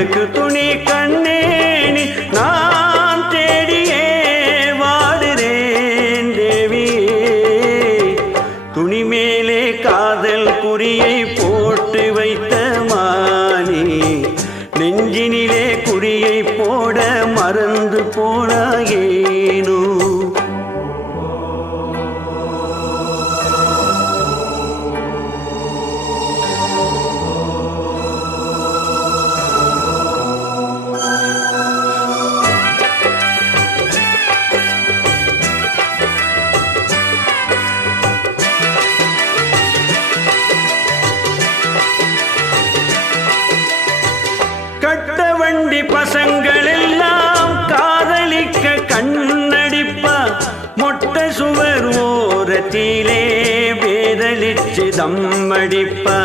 எனக்கு துணி கண்ணேணி நான் தேடியே வாடுறேன் தேவியே. துணி மேலே காதல் குறியை போட்டு வைத்த மானே, நெஞ்சினிலே குறியை போட மறந்து போனாயேனோ. கட்டவண்டி பசங்கள் எல்லாம் காதலிக்க கண்ணடிப்பா, மொட்டை சுவர் ஓரத்திலே வேதலிச்சு தம்மடிப்பா.